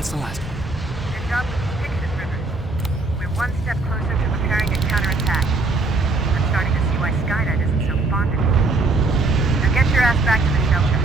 That's the last one. Good job with the Dixon River. We're one step closer to preparing a counterattack. I'm starting to see why Skynet isn't so fond of you. Now get your ass back to the shelter.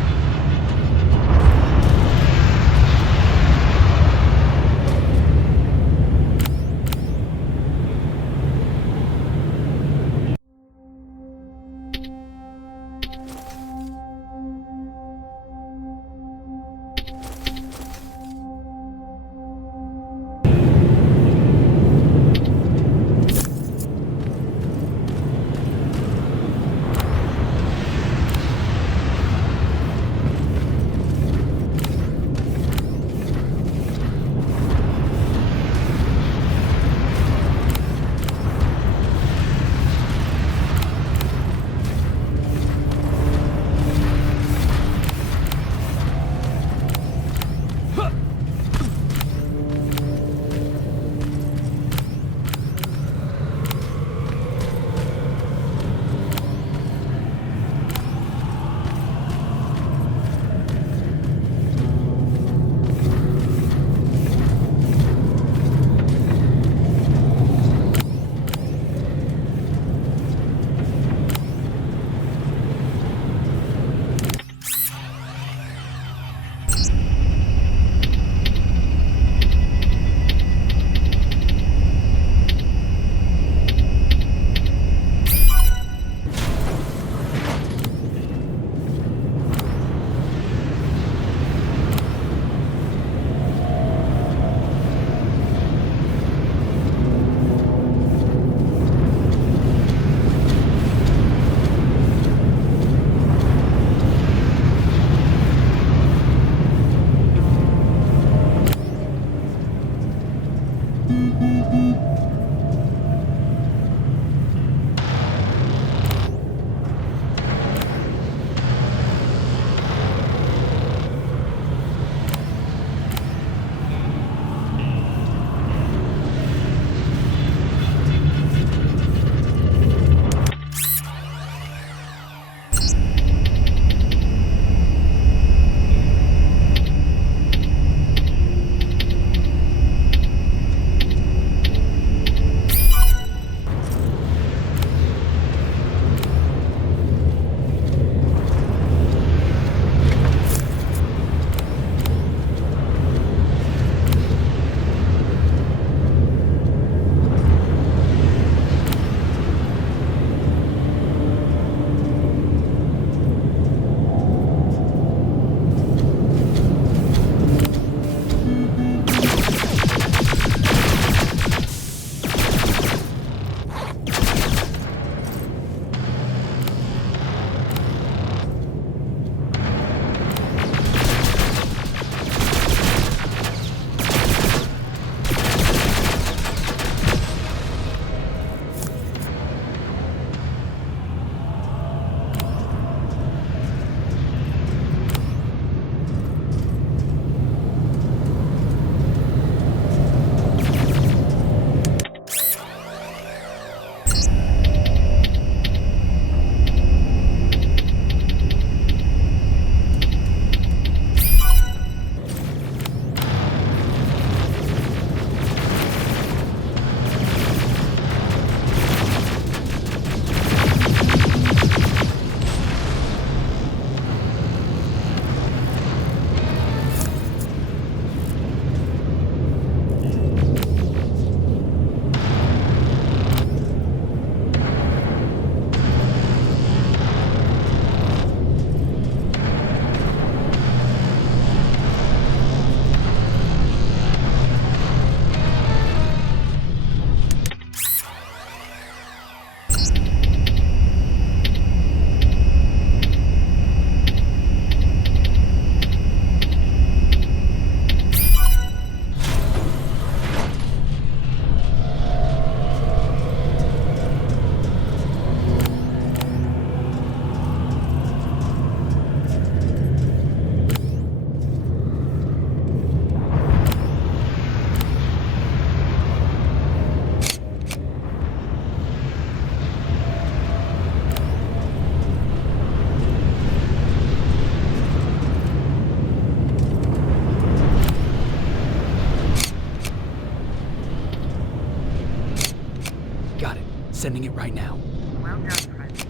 sending it right now. Well done, Private.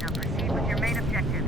Now proceed with your main objective.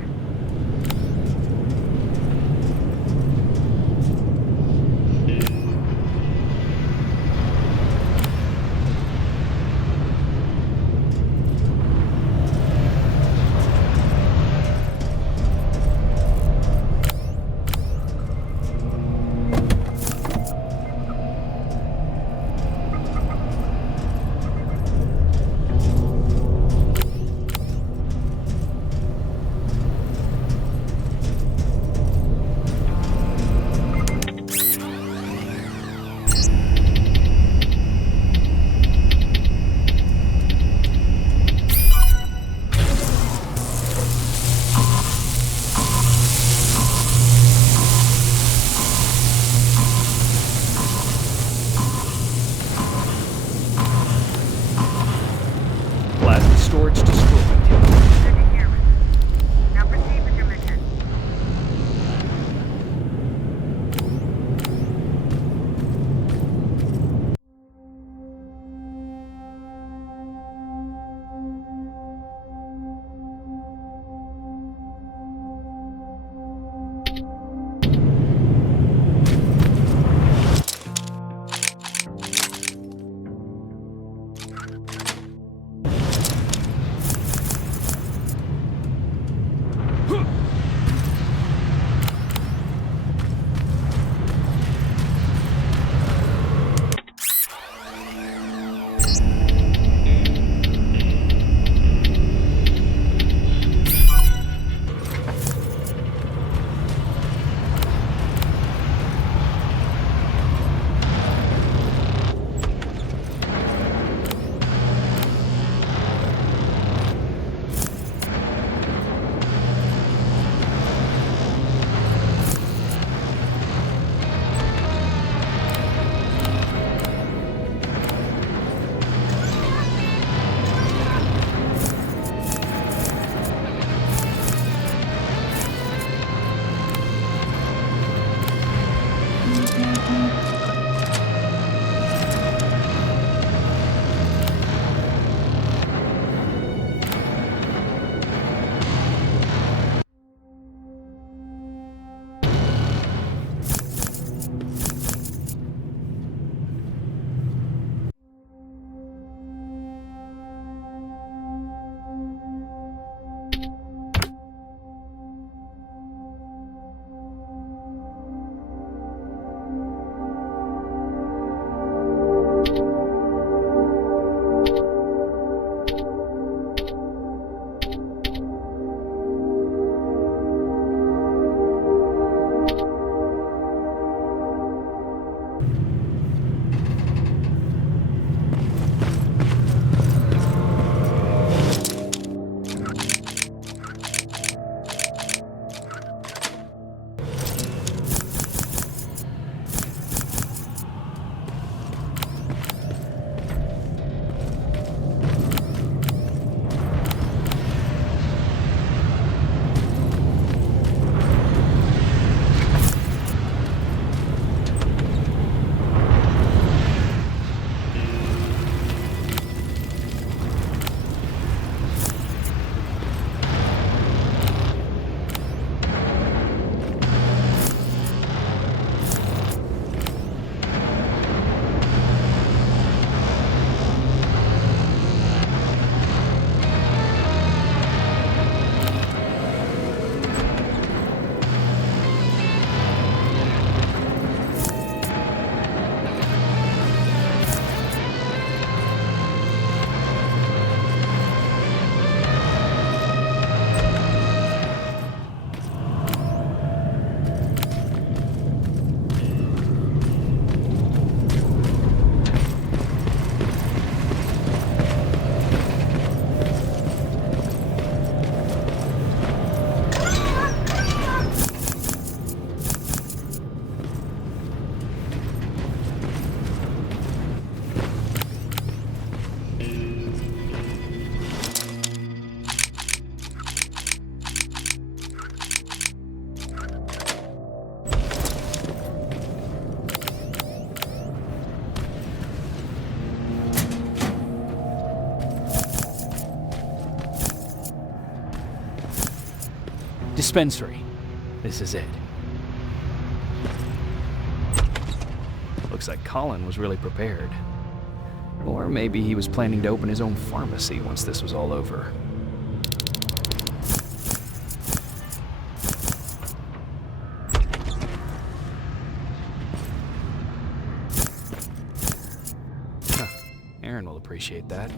Dispensary. This is it. Looks like Colin was really prepared. Or maybe he was planning to open his own pharmacy once this was all over. Huh. Aaron will appreciate that.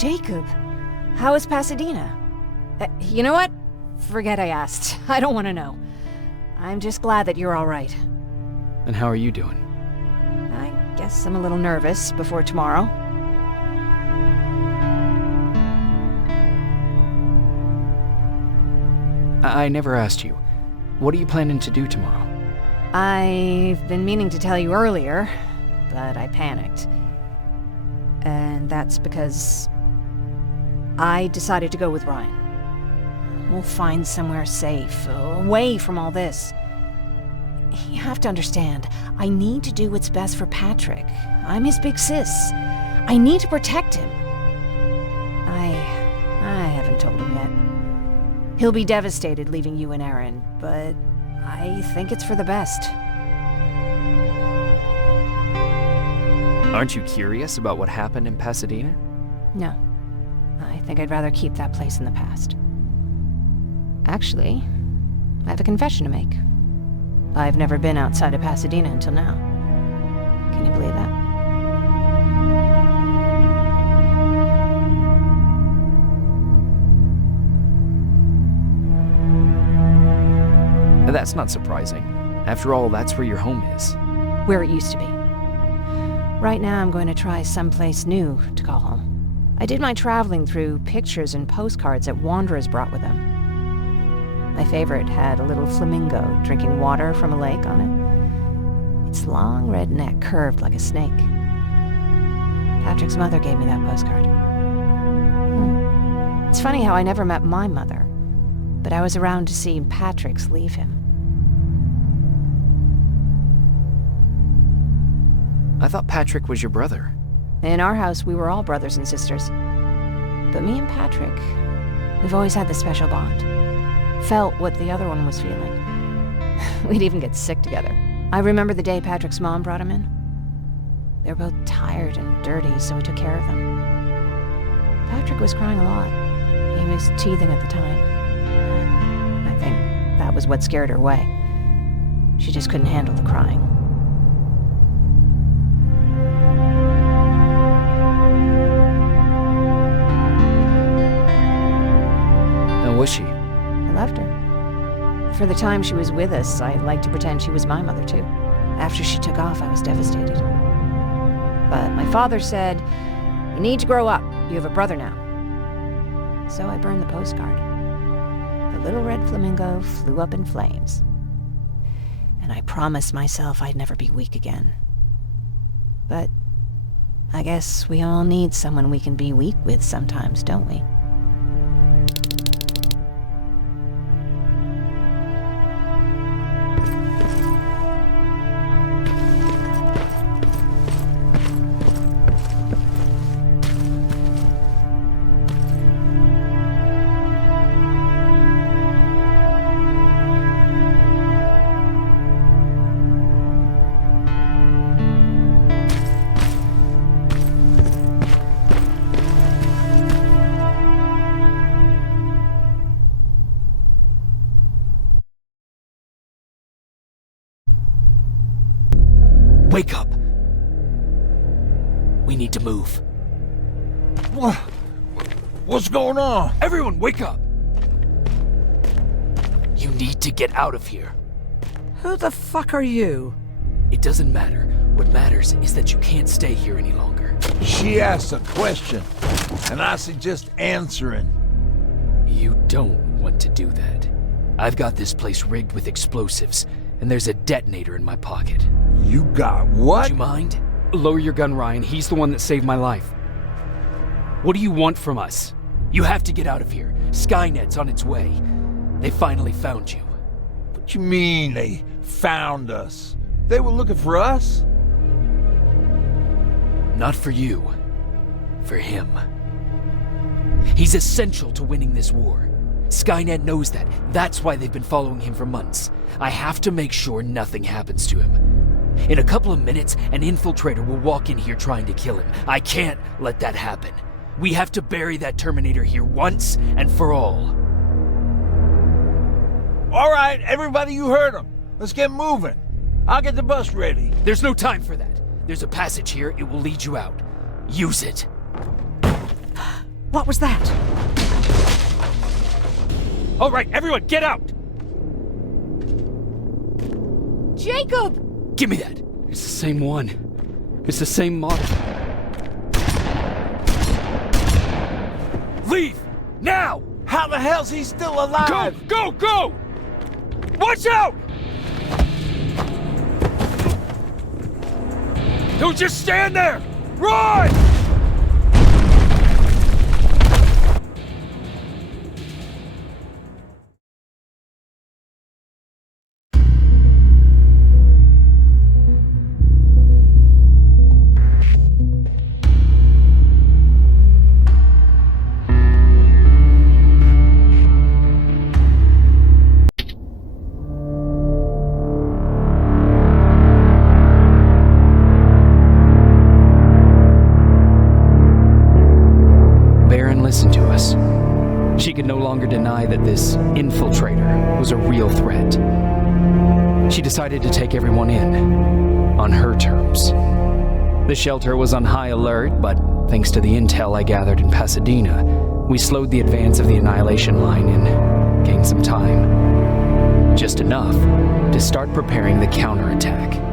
Jacob, how is Pasadena? You know what? Forget I asked. I don't want to know. I'm just glad that you're all right. And how are you doing? I guess I'm a little nervous before tomorrow. I never asked you. What are you planning to do tomorrow? I've been meaning to tell you earlier, but I panicked. And that's because I decided to go with Ryan. We'll find somewhere safe, away from all this. You have to understand, I need to do what's best for Patrick. I'm his big sis. I need to protect him. I haven't told him yet. He'll be devastated leaving you and Aaron, but I think it's for the best. Aren't you curious about what happened in Pasadena? No. I think I'd rather keep that place in the past. Actually, I have a confession to make. I've never been outside of Pasadena until now. Can you believe that? That's not surprising. After all, that's where your home is. Where it used to be. Right now, I'm going to try someplace new to call home. I did my traveling through pictures and postcards that wanderers brought with them. My favorite had a little flamingo drinking water from a lake on it. Its long red neck curved like a snake. Patrick's mother gave me that postcard. It's funny how I never met my mother, but I was around to see Patrick's leave him. I thought Patrick was your brother. In our house, we were all brothers and sisters. But me and Patrick, we've always had this special bond. Felt what the other one was feeling. We'd even get sick together. I remember the day Patrick's mom brought him in. They were both tired and dirty, so we took care of them. Patrick was crying a lot. He was teething at the time. I think that was what scared her away. She just couldn't handle the crying. How was she? I loved her. For the time she was with us, I liked to pretend she was my mother, too. After she took off, I was devastated. But my father said, "You need to grow up. You have a brother now." So I burned the postcard. The little red flamingo flew up in flames. And I promised myself I'd never be weak again. But I guess we all need someone we can be weak with sometimes, don't we? Wake up! We need to move. What's going on? Everyone, wake up! You need to get out of here. Who the fuck are you? It doesn't matter. What matters is that you can't stay here any longer. She asked a question, and I suggest answering. You don't want to do that. I've got this place rigged with explosives, and there's a detonator in my pocket. You got what? Would you mind? Lower your gun, Ryan. He's the one that saved my life. What do you want from us? You have to get out of here. Skynet's on its way. They finally found you. What you mean they found us? They were looking for us? Not for you. For him. He's essential to winning this war. Skynet knows that. That's why they've been following him for months. I have to make sure nothing happens to him. In a couple of minutes, an infiltrator will walk in here trying to kill him. I can't let that happen. We have to bury that Terminator here once and for all. All right, everybody, you heard him. Let's get moving. I'll get the bus ready. There's no time for that. There's a passage here. It will lead you out. Use it. What was that? All right, everyone, get out! Jacob! Give me that. It's the same one. It's the same model. Leave! Now! How the hell's he still alive? Go! Go! Watch out! Don't just stand there! Run! Listen to us. She could no longer deny that this infiltrator was a real threat. She decided to take everyone in, on her terms. The shelter was on high alert, but thanks to the intel I gathered in Pasadena, we slowed the advance of the Annihilation Line and gained some time. Just enough to start preparing the counterattack.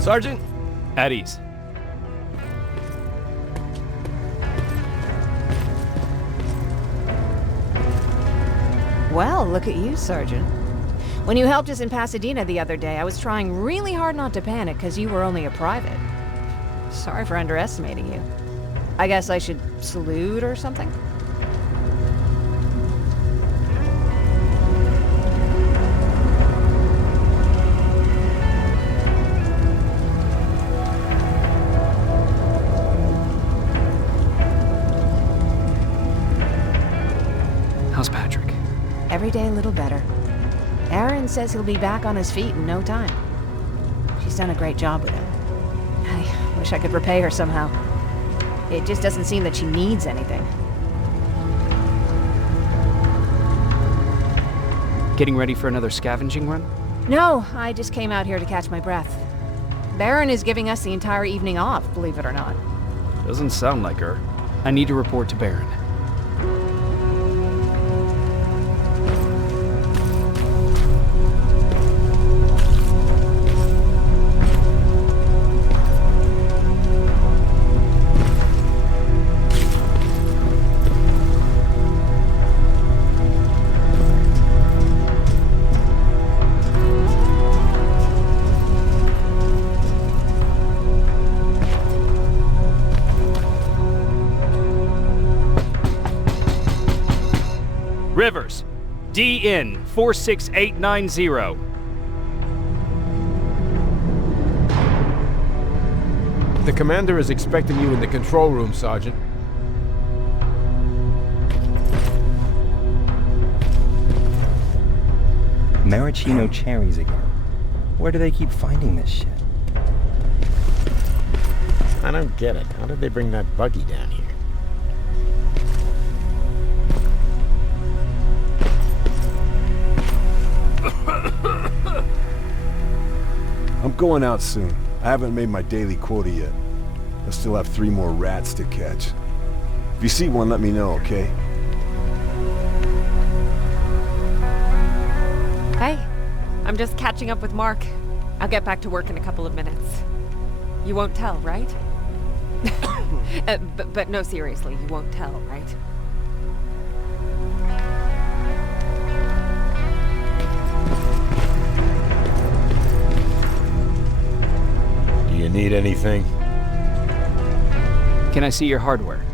Sergeant? At ease. Well, look at you, Sergeant. When you helped us in Pasadena the other day, I was trying really hard not to panic because you were only a private. Sorry for underestimating you. I guess I should salute or something? How's Patrick? Every day a little better. Aaron says he'll be back on his feet in no time. She's done a great job with him. I wish I could repay her somehow. It just doesn't seem that she needs anything. Getting ready for another scavenging run? No, I just came out here to catch my breath. Baron is giving us the entire evening off, believe it or not. Doesn't sound like her. I need to report to Baron. Rivers, DN 46890. The commander is expecting you in the control room, Sergeant. Maraschino cherries again. Where do they keep finding this shit? I don't get it. How did they bring that buggy down here? I'm going out soon. I haven't made my daily quota yet. I still have 3 more rats to catch. If you see one, let me know, okay? Hey, I'm just catching up with Mark. I'll get back to work in a couple of minutes. You won't tell, right? But no, seriously, you won't tell, right? Do you need anything? Can I see your hardware?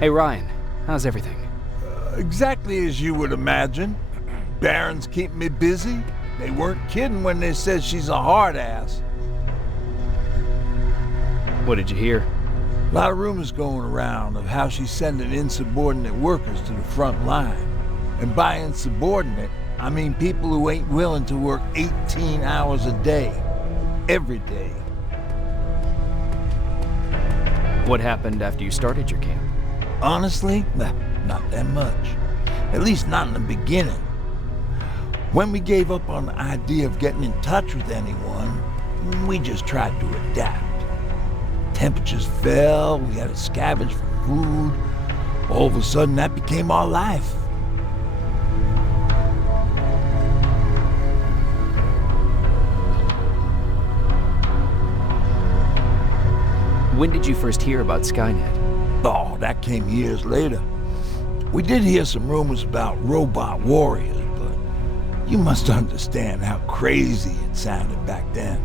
Hey Ryan, how's everything? Exactly as you would imagine. Barons keep me busy. They weren't kidding when they said she's a hard ass. What did you hear? A lot of rumors going around of how she's sending insubordinate workers to the front line. And by insubordinate, I mean people who ain't willing to work 18 hours a day, every day. What happened after you started your camp? Honestly, not that much. At least not in the beginning. When we gave up on the idea of getting in touch with anyone, we just tried to adapt. Temperatures fell, we had to scavenge for food. All of a sudden, that became our life. When did you first hear about Skynet? Oh, that came years later. We did hear some rumors about robot warriors, but you must understand how crazy it sounded back then.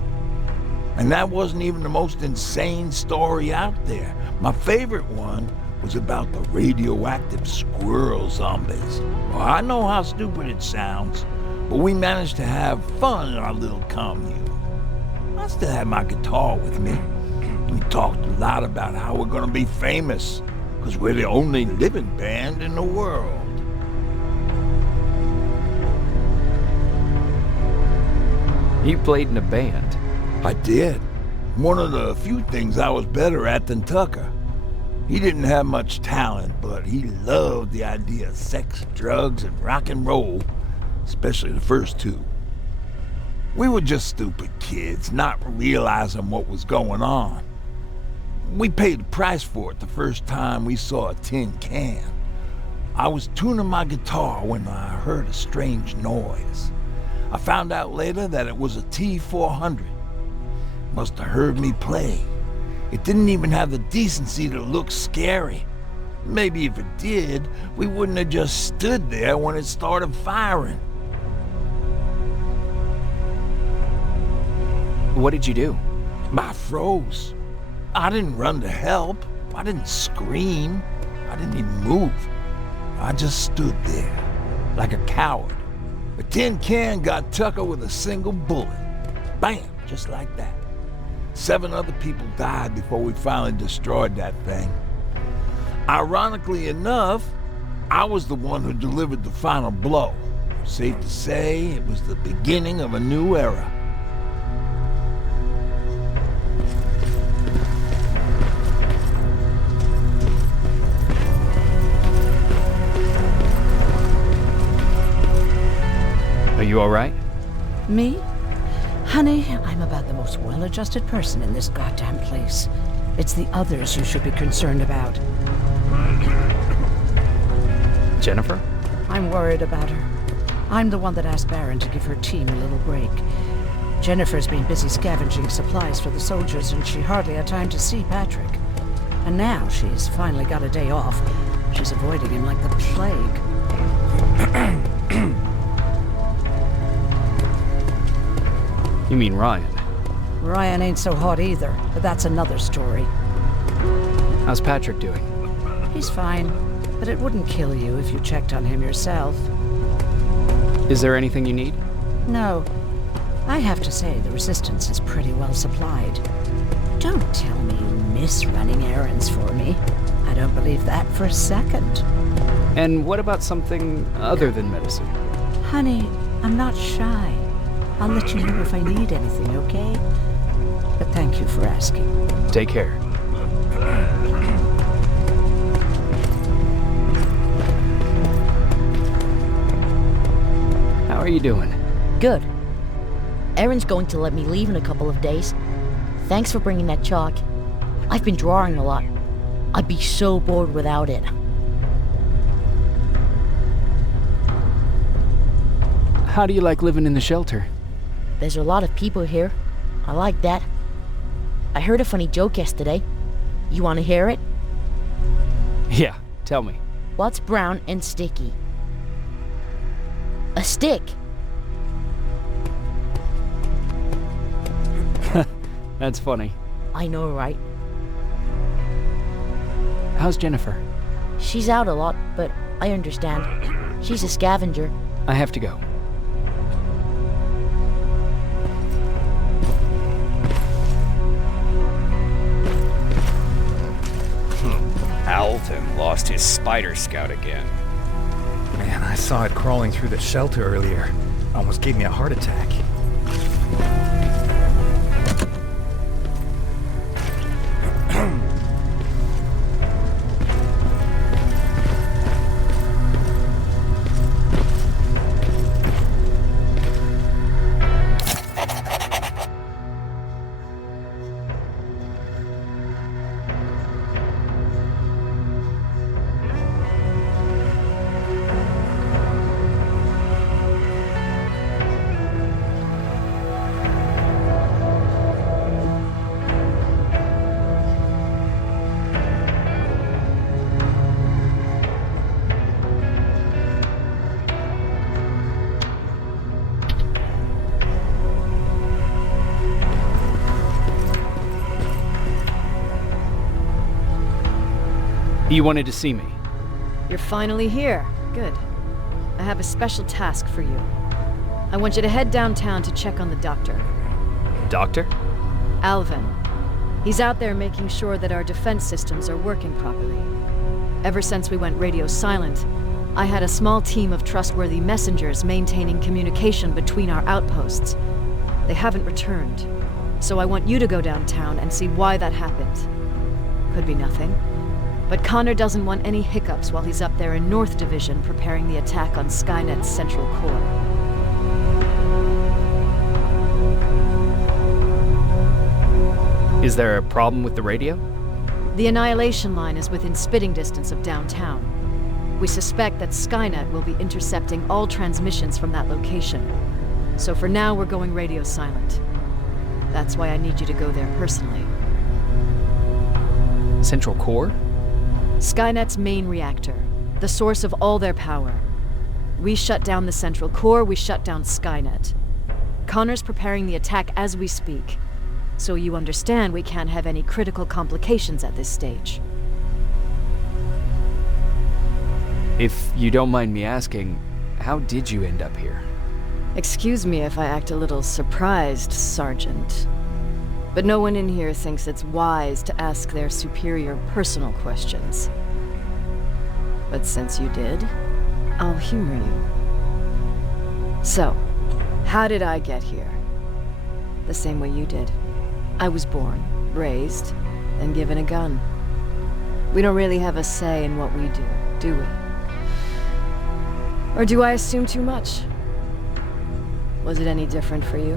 And that wasn't even the most insane story out there. My favorite one was about the radioactive squirrel zombies. Well, I know how stupid it sounds, but we managed to have fun in our little commune. I still had my guitar with me. We talked a lot about how we're gonna be famous, because we're the only living band in the world. You played in a band? I did. One of the few things I was better at than Tucker. He didn't have much talent, but he loved the idea of sex, drugs, and rock and roll, especially the first 2. We were just stupid kids, not realizing what was going on. We paid the price for it the first time we saw a tin can. I was tuning my guitar when I heard a strange noise. I found out later that it was a T-400. Must have heard me play. It didn't even have the decency to look scary. Maybe if it did, we wouldn't have just stood there when it started firing. What did you do? I froze. I didn't run to help. I didn't scream. I didn't even move. I just stood there, like a coward. A tin can got Tucker with a single bullet. Bam, just like that. 7 other people died before we finally destroyed that thing. Ironically enough, I was the one who delivered the final blow. Safe to say, it was the beginning of a new era. You alright? Me? Honey, I'm about the most well-adjusted person in this goddamn place. It's the others you should be concerned about. Jennifer? I'm worried about her. I'm the one that asked Baron to give her team a little break. Jennifer's been busy scavenging supplies for the soldiers, and she hardly had time to see Patrick. And now she's finally got a day off. She's avoiding him like the plague. You mean Ryan? Ryan ain't so hot either, but that's another story. How's Patrick doing? He's fine, but it wouldn't kill you if you checked on him yourself. Is there anything you need? No. I have to say the Resistance is pretty well supplied. Don't tell me you miss running errands for me. I don't believe that for a second. And what about something other than medicine? Honey, I'm not shy. I'll let you know if I need anything, okay? But thank you for asking. Take care. How are you doing? Good. Erin's going to let me leave in a couple of days. Thanks for bringing that chalk. I've been drawing a lot. I'd be so bored without it. How do you like living in the shelter? There's a lot of people here. I like that. I heard a funny joke yesterday. You want to hear it? Yeah, tell me. What's brown and sticky? A stick. That's funny. I know, right? How's Jennifer? She's out a lot, but I understand. She's a scavenger. I have to go. Alvin lost his spider scout again. Man, I saw it crawling through the shelter earlier. Almost gave me a heart attack. You wanted to see me? You're finally here. Good. I have a special task for you. I want you to head downtown to check on the doctor. Doctor? Alvin. He's out there making sure that our defense systems are working properly. Ever since we went radio silent, I had a small team of trustworthy messengers maintaining communication between our outposts. They haven't returned, so I want you to go downtown and see why that happened. Could be nothing. But Connor doesn't want any hiccups while he's up there in North Division preparing the attack on Skynet's central core. Is there a problem with the radio? The Annihilation line is within spitting distance of downtown. We suspect that Skynet will be intercepting all transmissions from that location. So for now, we're going radio silent. That's why I need you to go there personally. Central core? Skynet's main reactor, the source of all their power. We shut down the central core, we shut down Skynet. Connor's preparing the attack as we speak, so you understand we can't have any critical complications at this stage. If you don't mind me asking, how did you end up here? Excuse me if I act a little surprised, Sergeant. But no one in here thinks it's wise to ask their superior personal questions. But since you did, I'll humor you. So, how did I get here? The same way you did. I was born, raised, and given a gun. We don't really have a say in what we do we? Or do I assume too much? Was it any different for you?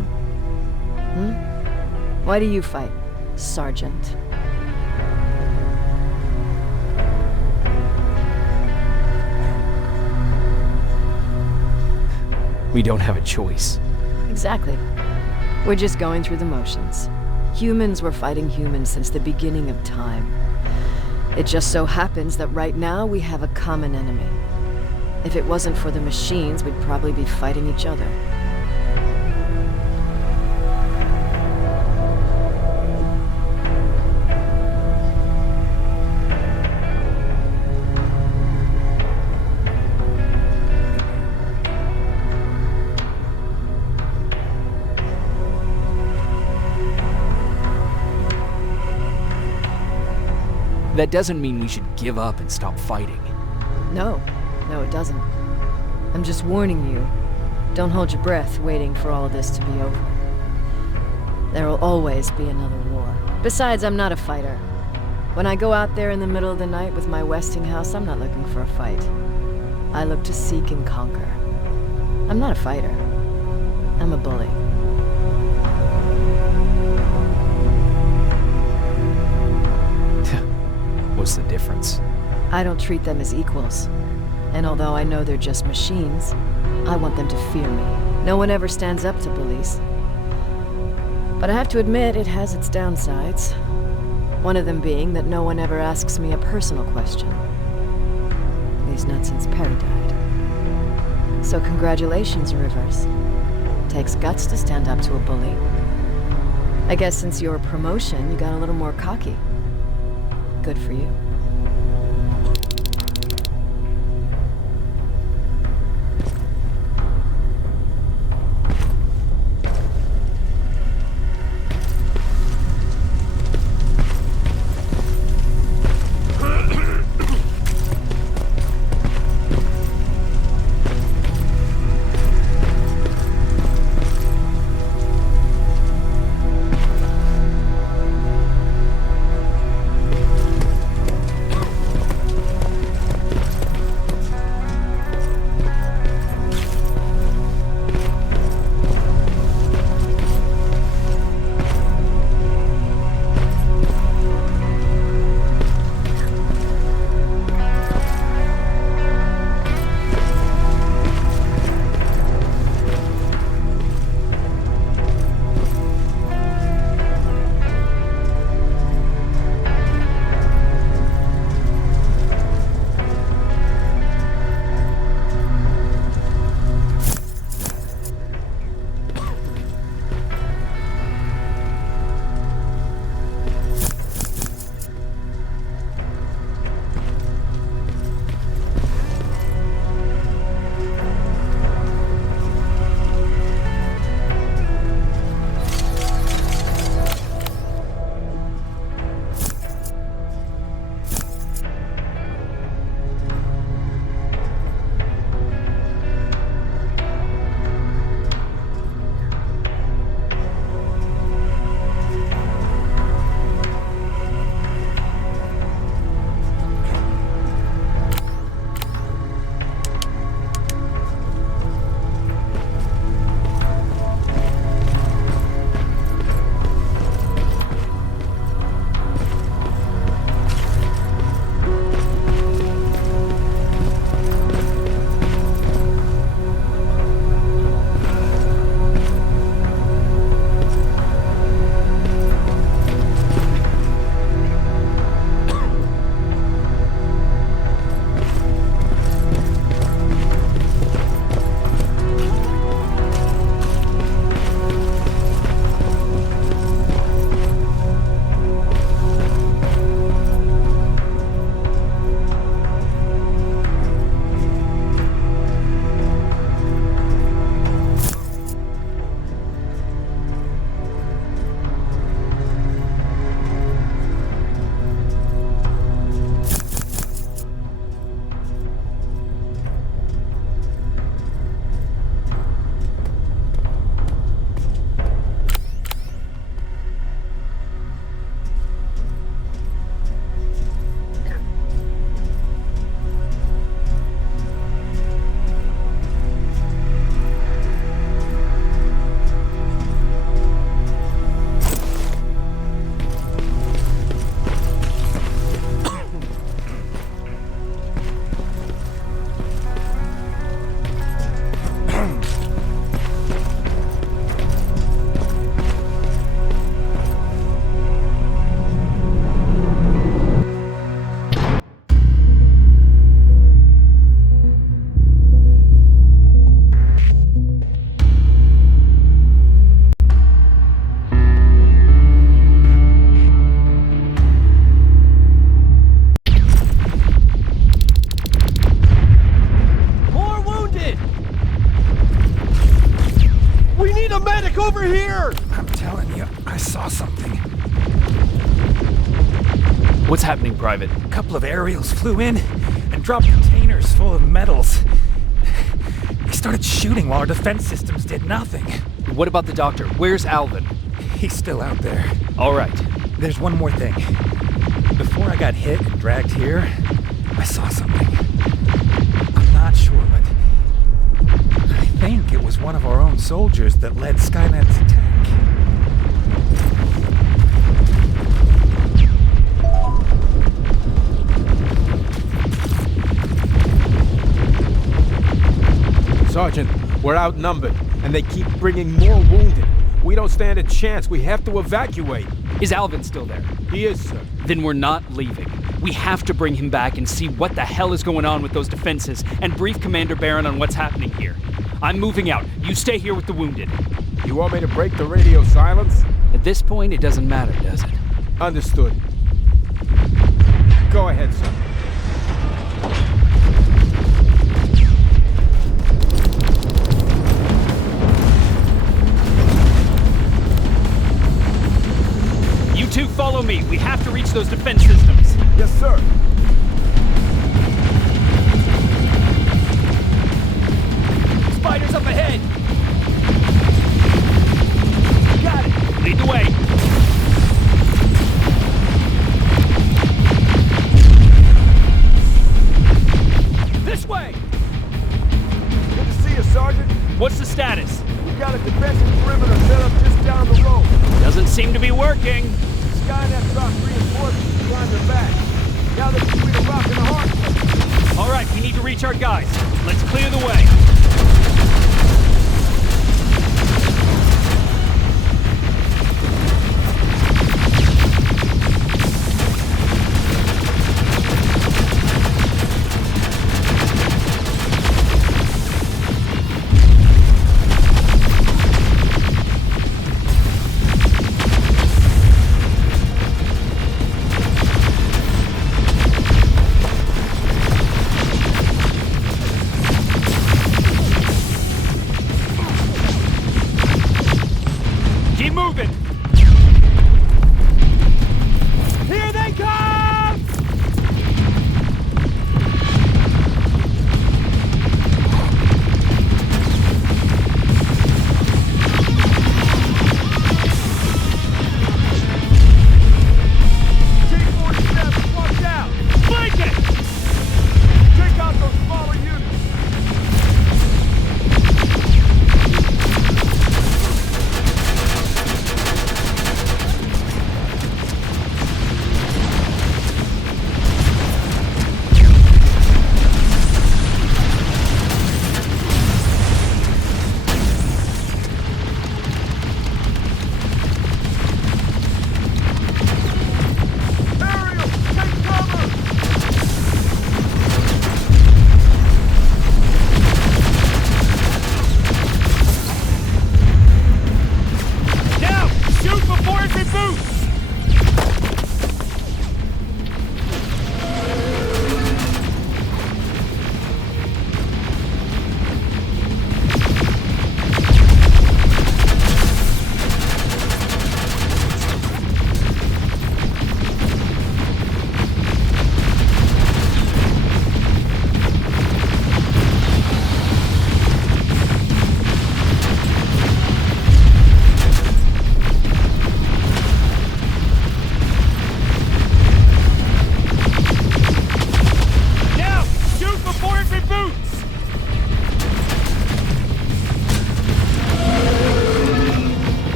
Why do you fight, Sergeant? We don't have a choice. Exactly. We're just going through the motions. Humans were fighting humans since the beginning of time. It just so happens that right now we have a common enemy. If it wasn't for the machines, we'd probably be fighting each other. That doesn't mean we should give up and stop fighting. No, it doesn't. I'm just warning you. Don't hold your breath waiting for all of this to be over. There will always be another war. Besides, I'm not a fighter. When I go out there in the middle of the night with my Westinghouse, I'm not looking for a fight. I look to seek and conquer. I'm not a fighter. I'm a bully. What's the difference? I don't treat them as equals. And although I know they're just machines, I want them to fear me. No one ever stands up to bullies. But I have to admit, it has its downsides. One of them being that no one ever asks me a personal question. At least not since Perry died. So congratulations, Rivers. Takes guts to stand up to a bully. I guess since your promotion, you got a little more cocky. Good for you. What's happening, Private? A couple of aerials flew in and dropped containers full of metals. They started shooting while our defense systems did nothing. What about the doctor? Where's Alvin? He's still out there. All right. There's one more thing. Before I got hit and dragged here, I saw something. I'm not sure, but I think it was one of our own soldiers that led Skynet's attack. Sergeant, we're outnumbered, and they keep bringing more wounded. We don't stand a chance. We have to evacuate. Is Alvin still there? He is, sir. Then we're not leaving. We have to bring him back and see what the hell is going on with those defenses and brief Commander Barron on what's happening here. I'm moving out. You stay here with the wounded. You want me to break the radio silence? At this point, it doesn't matter, does it? Understood. Go ahead, sir. You two follow me. We have to reach those defense systems. Yes, sir. Spiders up ahead. Got it. Lead the way. This way. Good to see you, Sergeant. What's the status? We've got a defensive perimeter set up just down the road. Doesn't seem to be working. Skynet dropped reinforcements behind their back. Now they're between a rock and a hard place. All right, we need to reach our guys. Let's clear the way.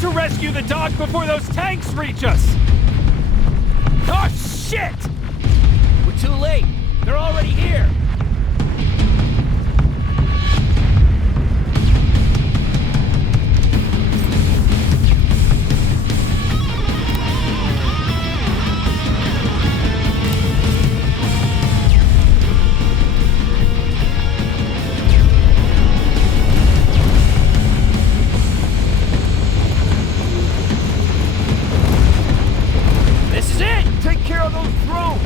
to rescue the dog before those tanks reach us! Oh, shit! We're too late. They're already here. This is it! Take care of those drones!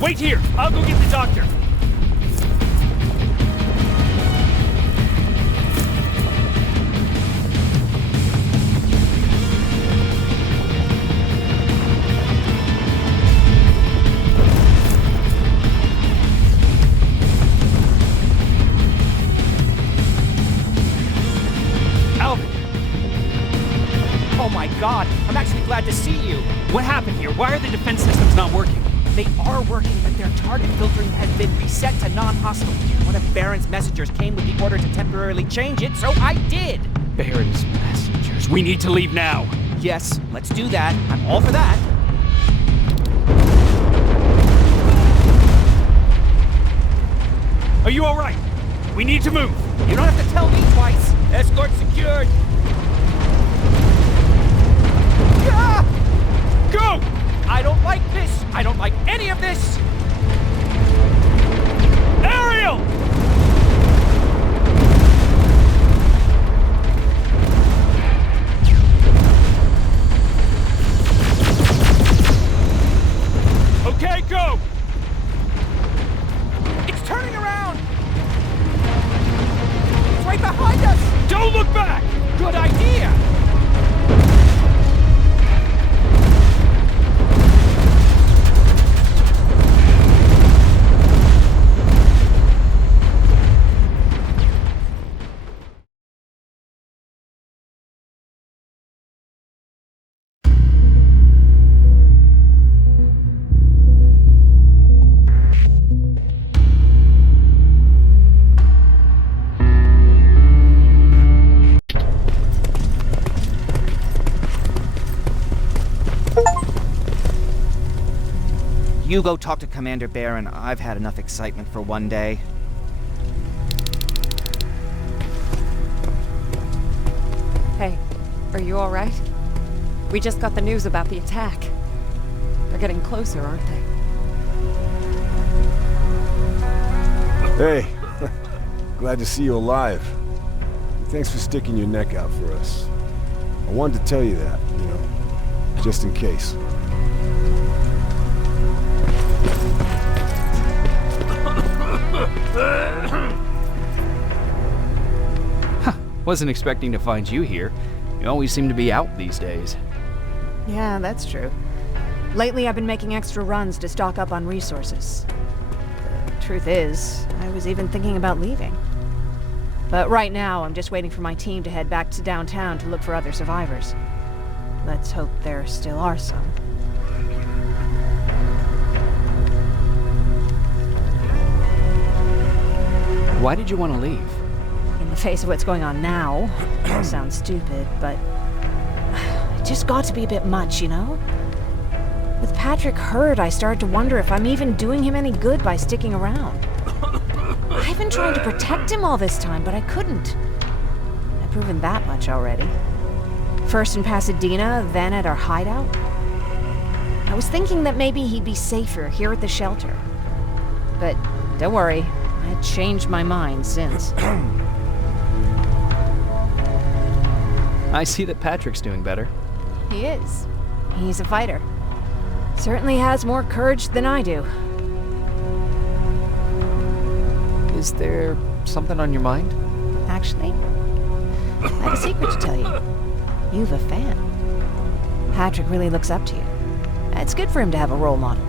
Wait here! I'll go get the doctor! Alvin! Oh my god, I'm actually glad to see you! What happened here? Why are the defense systems not working? They are working, but their target filtering has been reset to non-hostile. One of Baron's messengers came with the order to temporarily change it, so I did! Baron's messengers. We need to leave now. Yes, let's do that. I'm all for that. Are you alright? We need to move. You don't have to tell me twice. Escort secured. Ah! Go! I don't like this! I don't like any of this! Ariel! Okay, go! It's turning around! It's right behind us! Don't look back! Good idea! You go talk to Commander Baron. I've had enough excitement for one day. Hey, are you alright? We just got the news about the attack. They're getting closer, aren't they? Hey, glad to see you alive. Thanks for sticking your neck out for us. I wanted to tell you that, you know, just in case. Wasn't expecting to find you here. You always seem to be out these days. Yeah, that's true. Lately I've been making extra runs to stock up on resources. The truth is, I was even thinking about leaving. But right now, I'm just waiting for my team to head back to downtown to look for other survivors. Let's hope there still are some. Why did you want to leave? In the face of what's going on now, it sounds stupid, but it just got to be a bit much, you know? With Patrick hurt, I started to wonder if I'm even doing him any good by sticking around. I've been trying to protect him all this time, but I couldn't. I've proven that much already. First in Pasadena, then at our hideout. I was thinking that maybe he'd be safer here at the shelter. But don't worry, I changed my mind since. I see that Patrick's doing better. He is. He's a fighter. Certainly has more courage than I do. Is there something on your mind? Actually, I have a secret to tell you. You've a fan. Patrick really looks up to you. It's good for him to have a role model.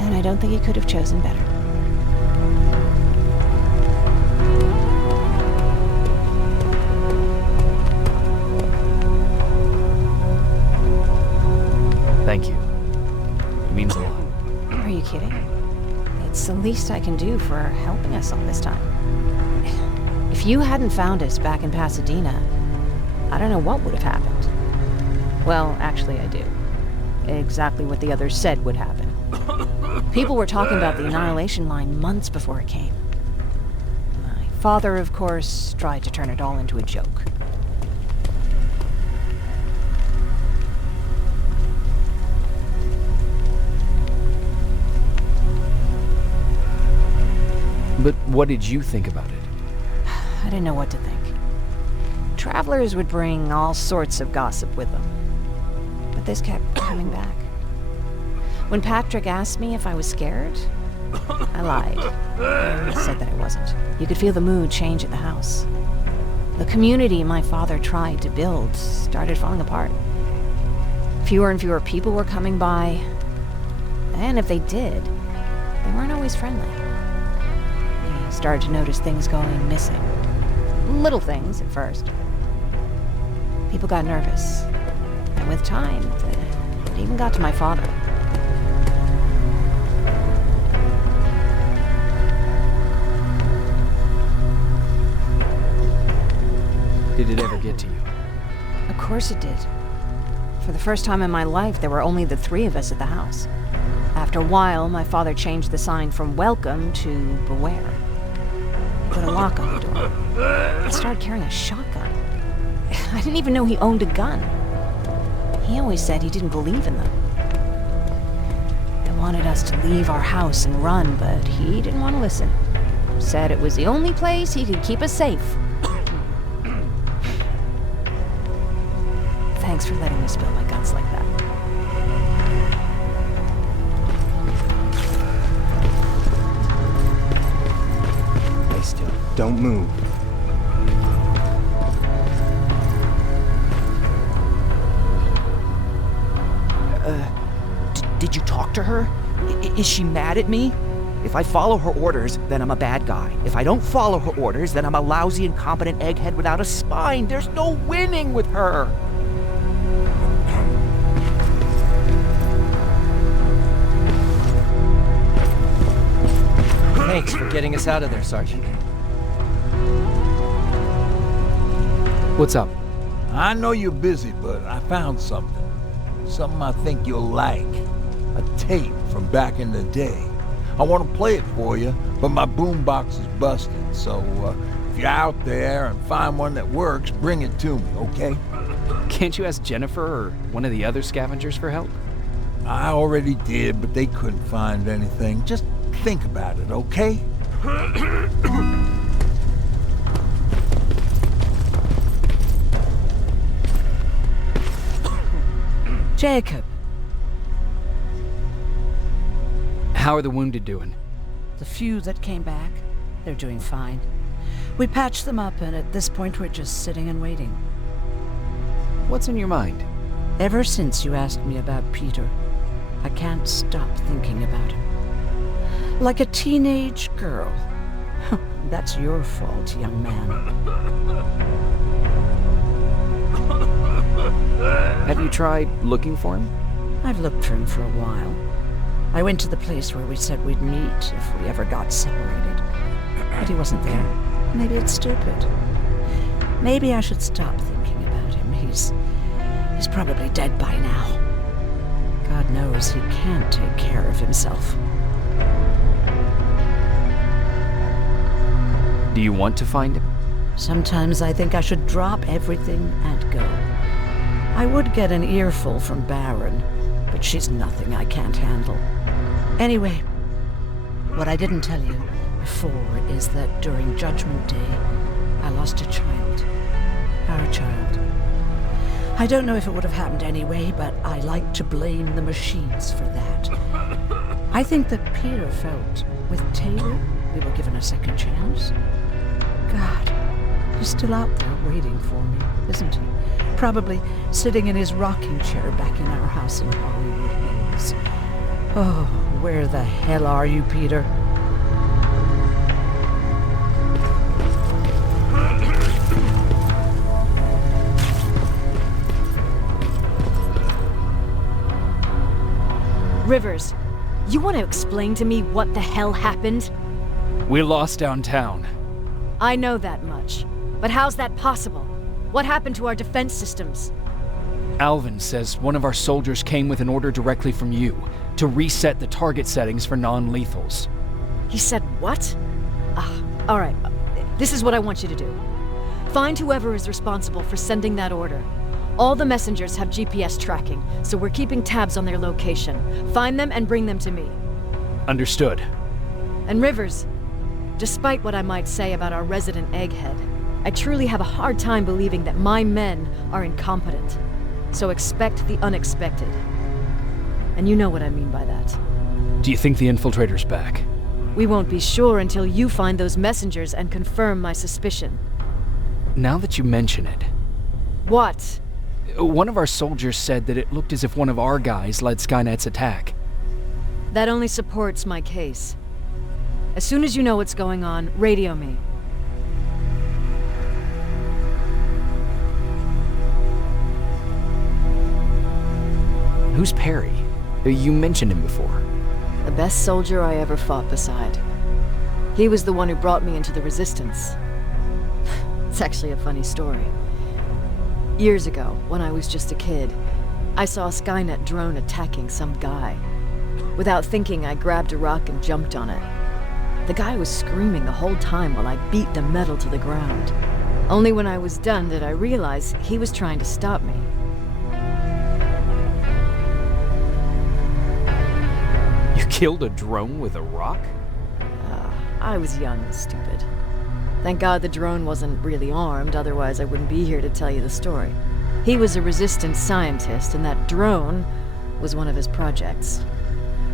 And I don't think he could have chosen better. Thank you. It means a lot. Are you kidding? It's the least I can do for helping us all this time. If you hadn't found us back in Pasadena, I don't know what would have happened. Well, actually I do. Exactly what the others said would happen. People were talking about the Annihilation Line months before it came. My father, of course, tried to turn it all into a joke. But what did you think about it? I didn't know what to think. Travelers would bring all sorts of gossip with them. But this kept coming back. When Patrick asked me if I was scared, I lied. I said that I wasn't. You could feel the mood change at the house. The community my father tried to build started falling apart. Fewer and fewer people were coming by. And if they did, they weren't always friendly. We started to notice things going missing. Little things at first. People got nervous. And with time, it even got to my father. Did it ever get to you? Of course it did. For the first time in my life, there were only the three of us at the house. After a while, my father changed the sign from welcome to beware. He put a lock on the door. He started carrying a shotgun. I didn't even know he owned a gun. He always said he didn't believe in them. He wanted us to leave our house and run, but he didn't want to listen. Said it was the only place he could keep us safe. Thanks for letting me spill my guts like that. Stay still. Don't move. Did you talk to her? Is she mad at me? If I follow her orders, then I'm a bad guy. If I don't follow her orders, then I'm a lousy, incompetent egghead without a spine. There's no winning with her. Thanks for getting us out of there, Sergeant. What's up? I know you're busy, but I found something. Something I think you'll like. A tape from back in the day. I want to play it for you, but my boombox is busted, so if you're out there and find one that works, bring it to me, okay? Can't you ask Jennifer or one of the other scavengers for help? I already did, but they couldn't find anything. Just think about it, okay? Jacob. How are the wounded doing? The few that came back, they're doing fine. We patched them up, and at this point we're just sitting and waiting. What's in your mind? Ever since you asked me about Peter, I can't stop thinking about him. Like a teenage girl. That's your fault, young man. Have you tried looking for him? I've looked for him for a while. I went to the place where we said we'd meet if we ever got separated. But he wasn't there. Maybe it's stupid. Maybe I should stop thinking about him. He's probably dead by now. God knows he can't take care of himself. Do you want to find him? Sometimes I think I should drop everything and go. I would get an earful from Baron, but she's nothing I can't handle. Anyway, what I didn't tell you before is that during Judgment Day, I lost a child. Our child. I don't know if it would have happened anyway, but I like to blame the machines for that. I think that Peter felt with Taylor we were given a second chance. God, he's still out there waiting for me, isn't he? Probably sitting in his rocking chair back in our house in Hollywood Hills. Oh, where the hell are you, Peter? Rivers, you want to explain to me what the hell happened? We lost downtown. I know that much. But how's that possible? What happened to our defense systems? Alvin says one of our soldiers came with an order directly from you to reset the target settings for non-lethals. He said what? All right. This is what I want you to do. Find whoever is responsible for sending that order. All the messengers have GPS tracking, so we're keeping tabs on their location. Find them and bring them to me. Understood. And Rivers, despite what I might say about our resident egghead, I truly have a hard time believing that my men are incompetent. So expect the unexpected. And you know what I mean by that. Do you think the infiltrator's back? We won't be sure until you find those messengers and confirm my suspicion. Now that you mention it... What? One of our soldiers said that it looked as if one of our guys led Skynet's attack. That only supports my case. As soon as you know what's going on, radio me. Who's Perry? You mentioned him before. The best soldier I ever fought beside. He was the one who brought me into the Resistance. It's actually a funny story. Years ago, when I was just a kid, I saw a Skynet drone attacking some guy. Without thinking, I grabbed a rock and jumped on it. The guy was screaming the whole time while I beat the metal to the ground. Only when I was done did I realize he was trying to stop me. You killed a drone with a rock? I was young and stupid. Thank God the drone wasn't really armed, otherwise I wouldn't be here to tell you the story. He was a resistance scientist, and that drone was one of his projects.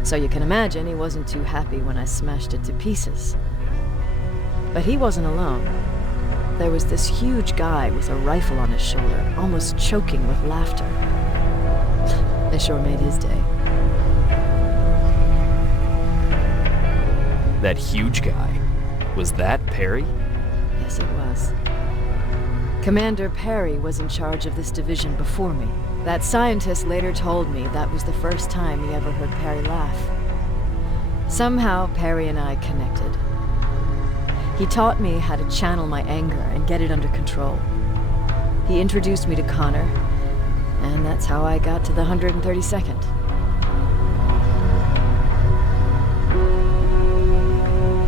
So you can imagine he wasn't too happy when I smashed it to pieces. But he wasn't alone. There was this huge guy with a rifle on his shoulder, almost choking with laughter. I sure made his day. That huge guy. Was that Perry? Yes, it was. Commander Perry was in charge of this division before me. That scientist later told me that was the first time he ever heard Perry laugh. Somehow, Perry and I connected. He taught me how to channel my anger and get it under control. He introduced me to Connor, and that's how I got to the 132nd.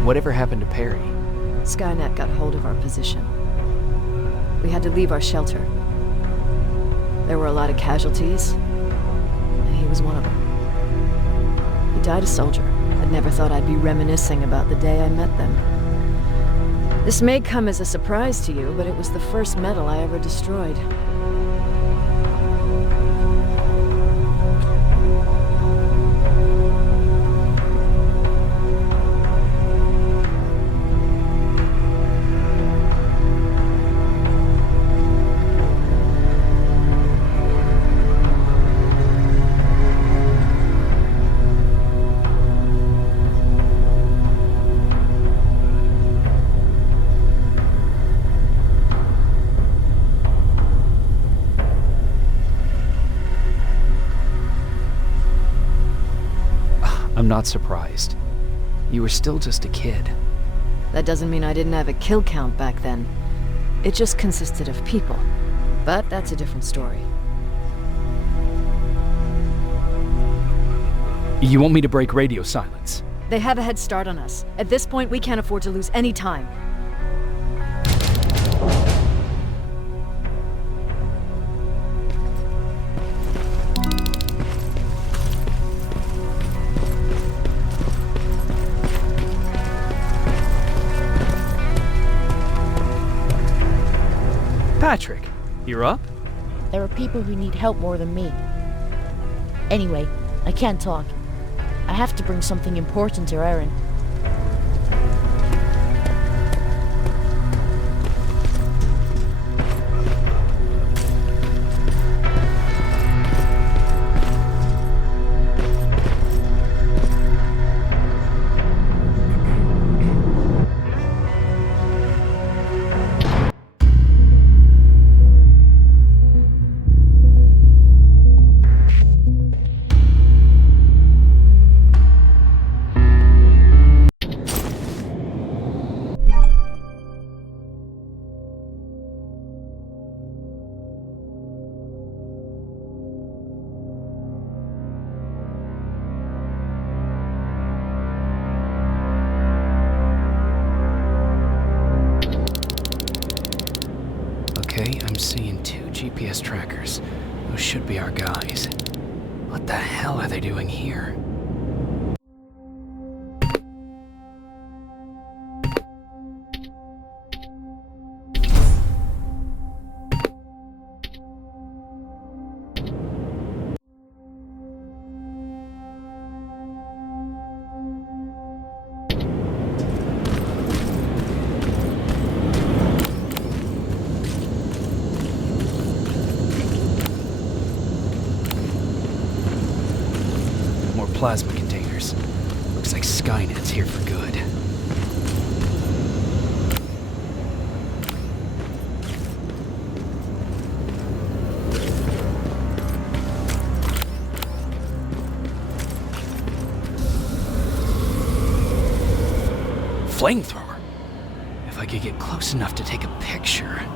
Whatever happened to Perry? Skynet got hold of our position. We had to leave our shelter. There were a lot of casualties, and he was one of them. He died a soldier. I'd never thought I'd be reminiscing about the day I met them. This may come as a surprise to you, but it was the first medal I ever destroyed. I'm not surprised. You were still just a kid. That doesn't mean I didn't have a kill count back then. It just consisted of people. But that's a different story. You want me to break radio silence? They have a head start on us. At this point, we can't afford to lose any time. You're up? There are people who need help more than me. Anyway, I can't talk. I have to bring something important to Erin. Okay, I'm seeing 2 GPS trackers. Those should be our guys. What the hell are they doing here? Plasma containers. Looks like Skynet's here for good. Flamethrower? If I could get close enough to take a picture.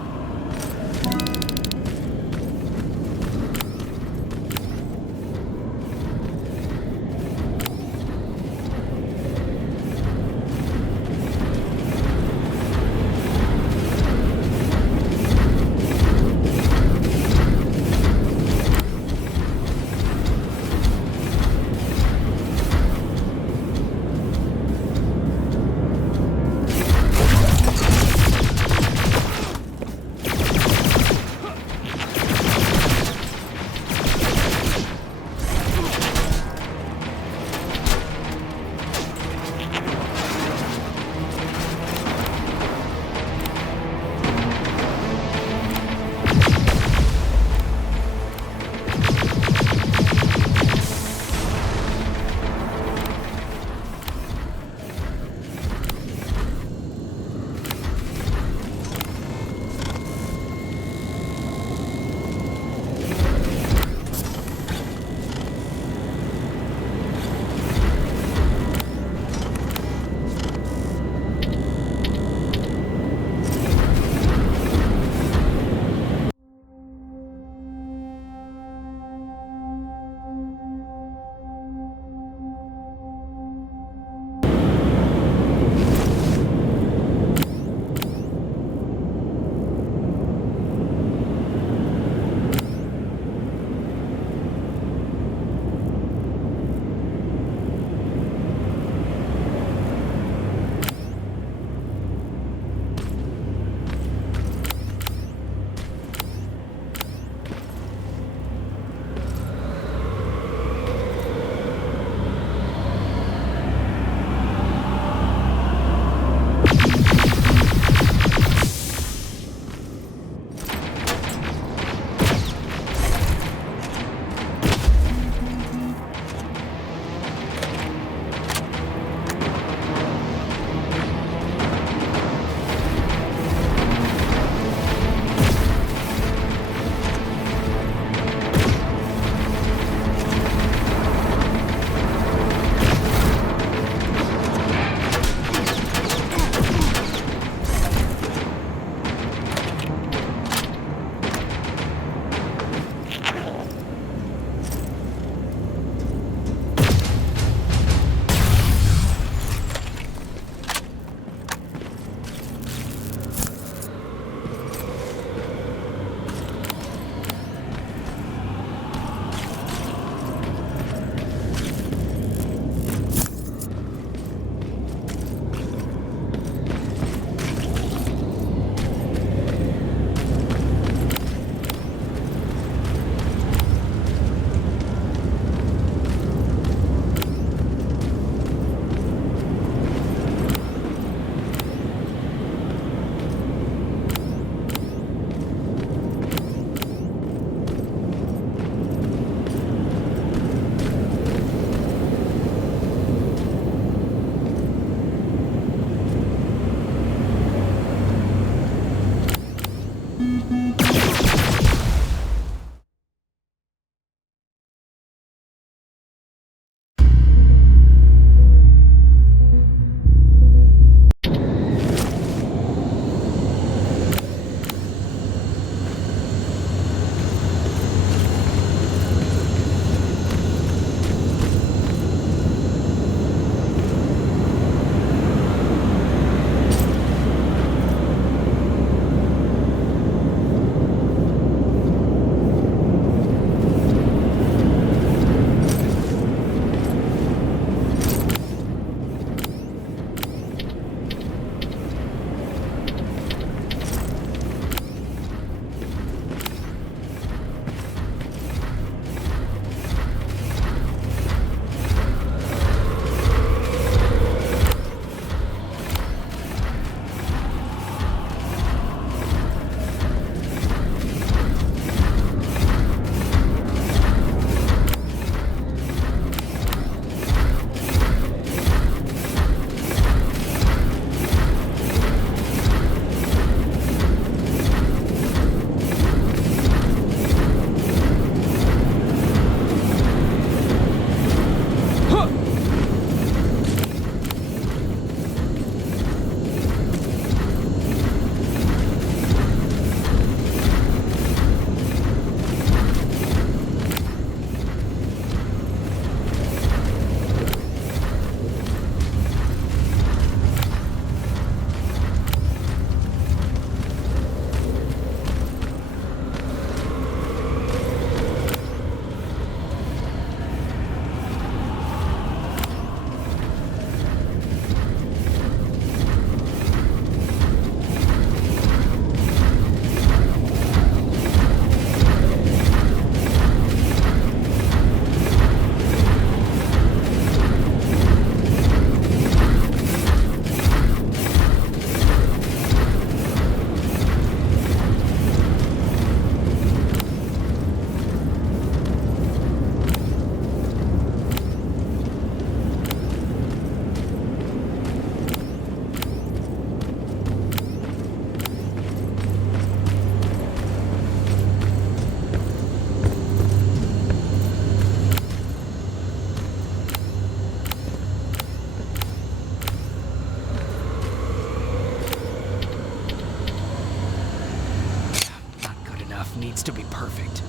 to be perfect.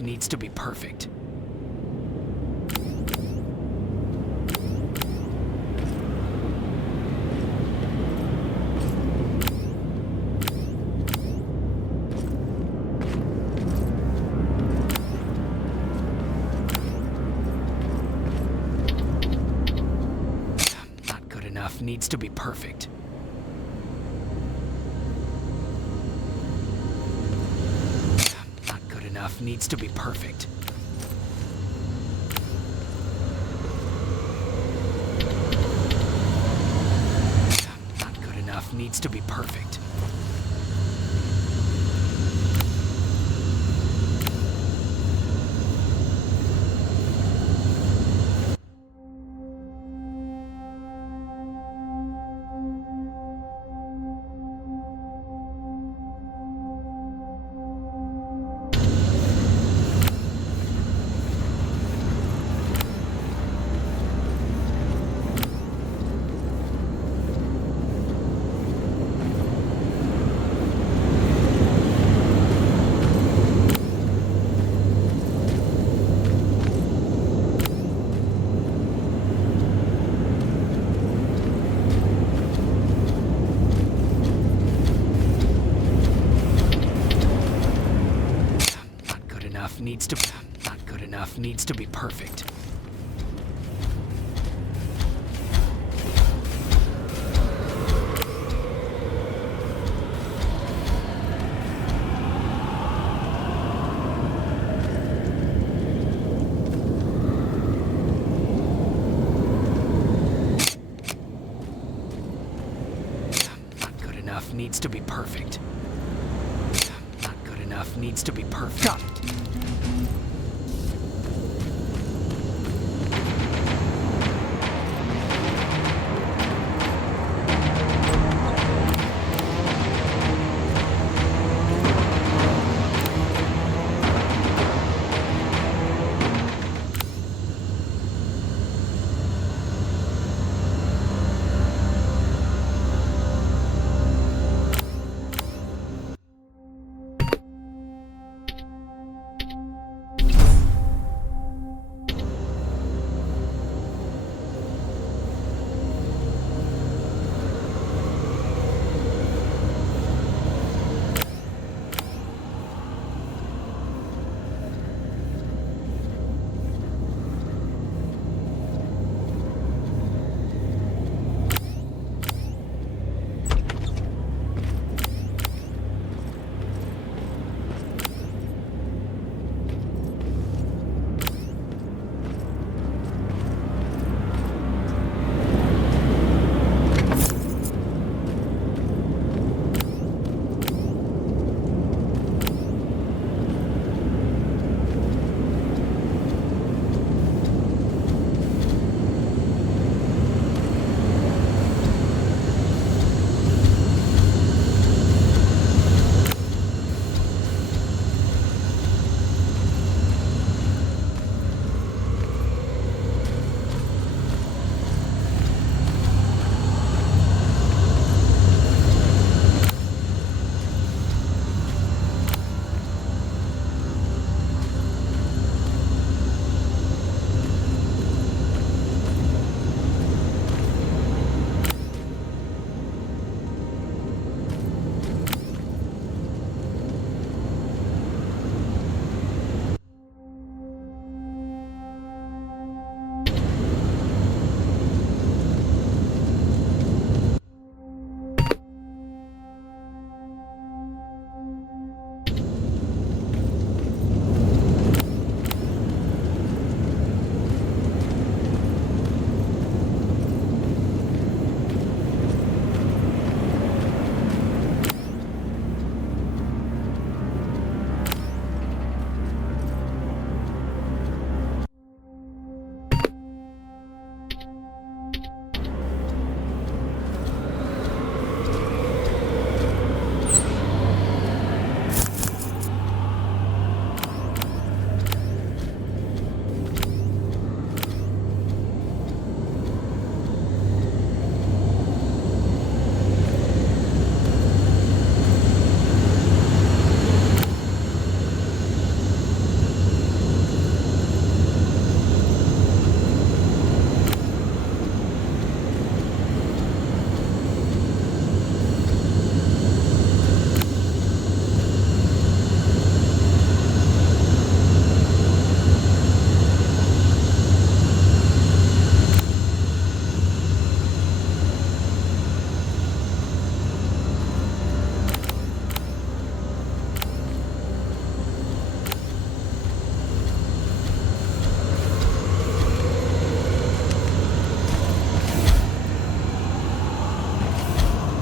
Needs to be perfect. Not good enough. Needs to be perfect. Needs to be perfect. Not good enough. Needs to be perfect. Not good enough. Needs to be perfect. Not good enough. Needs to be perfect. Not good enough. Needs to be perfect. Got it.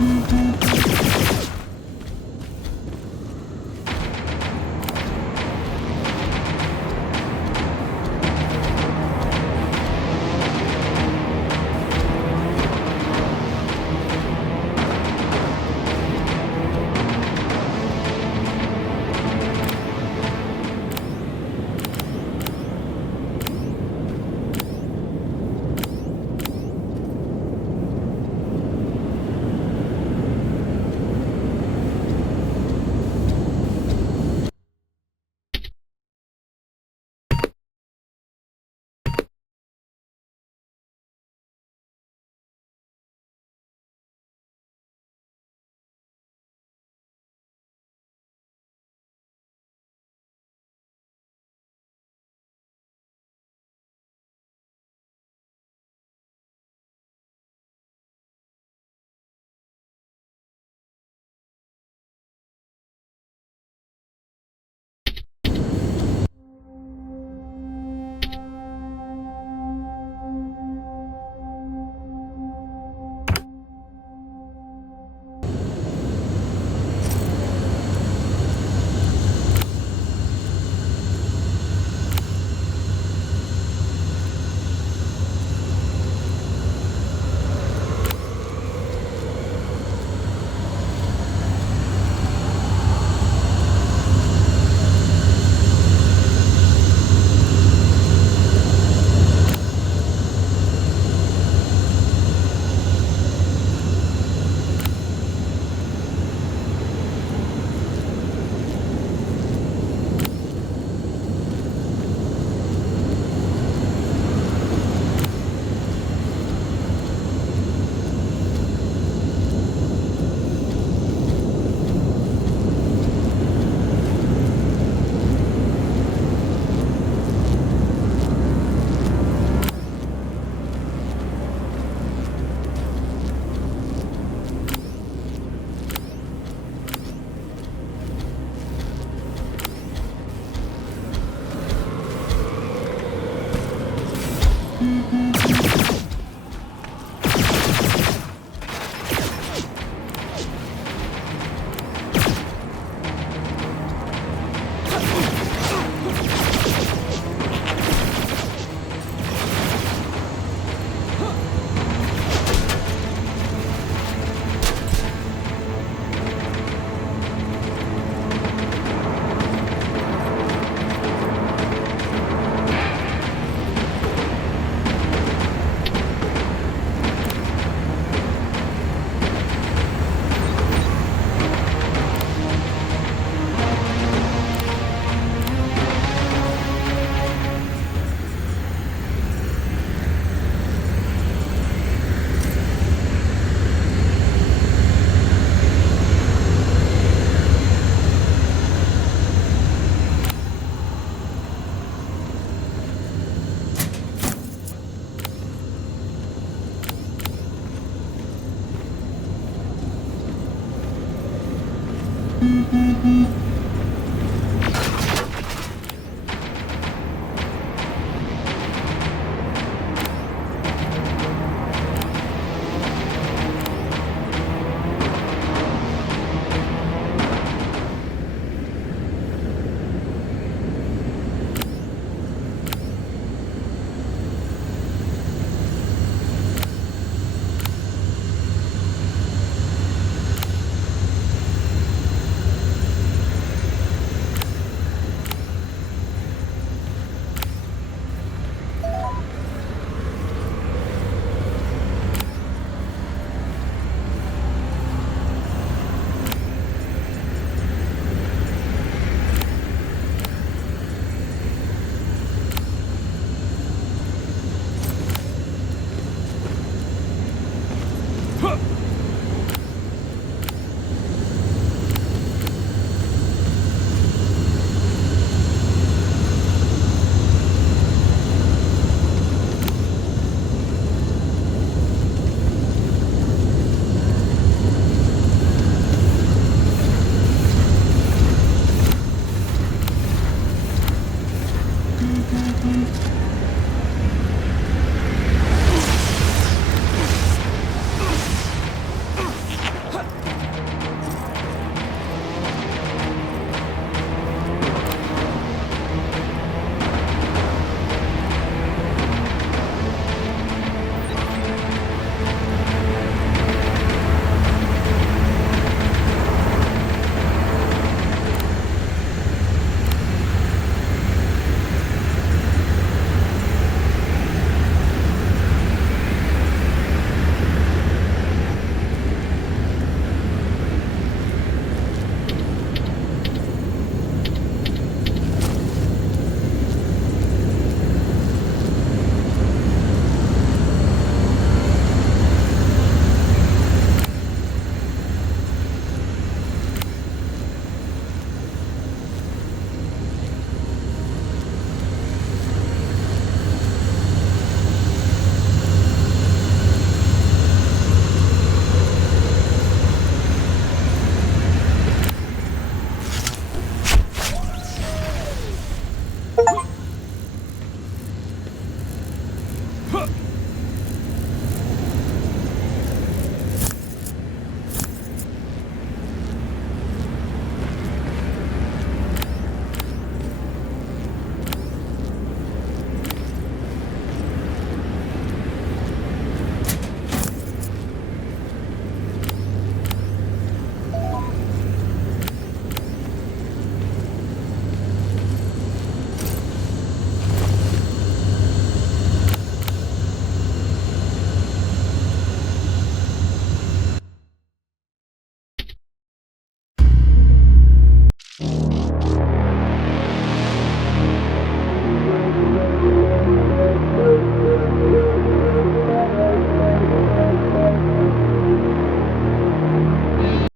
Mm-hmm.